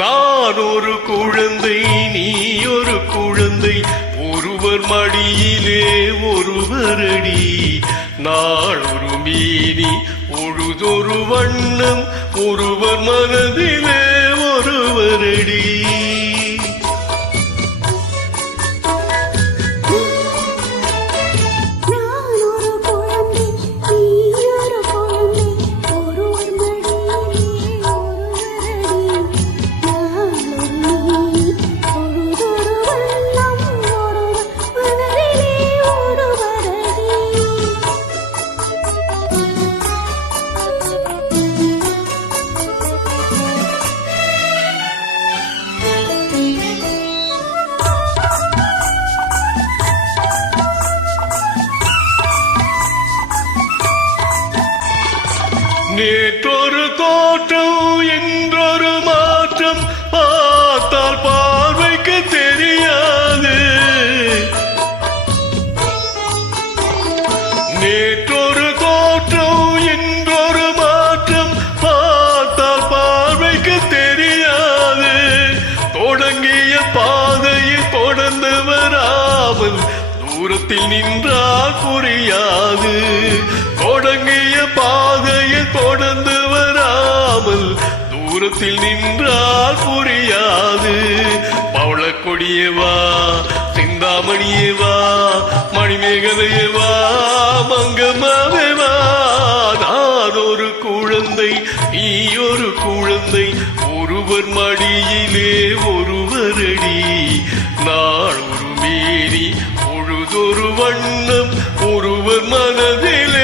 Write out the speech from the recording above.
நான் ஒரு குழந்தை, நீ ஒரு குழந்தை, ஒருவர் மடியிலே ஒருவரடி. நாள் ஒரு மீனி, பொழுதொரு வண்ணம், ஒருவர் மனதிலே ஒருவரடி. நேற்றொரு தோற்றம், என்றொரு மாற்றம், பார்த்தால் பார்வைக்கு தெரியாது. நேற்றொரு தோற்றம், என்றொரு மாற்றம், பார்த்தால் பார்வைக்கு தெரியாது. தொடங்கிய பாதையில் தொடர்ந்து வராமல் தூரத்தில் நின்றால் புரியாது. தொடங்கிய பாதையில் தொடர்ந்து வராமல் தூரத்தில் நின்றால் புரியாது. பவளக்கொடியவா, சிந்தாமணியவா, மணிமேகலையவா, மங்கம்மாவேவா. நான் ஒரு குழந்தை, நீ ஒரு குழந்தை, ஒருவர் மடியிலே ஒருவரடி. நாள் ஒரு மீறி, பொழுதொரு வண்ணம், ஒருவர் மனதிலே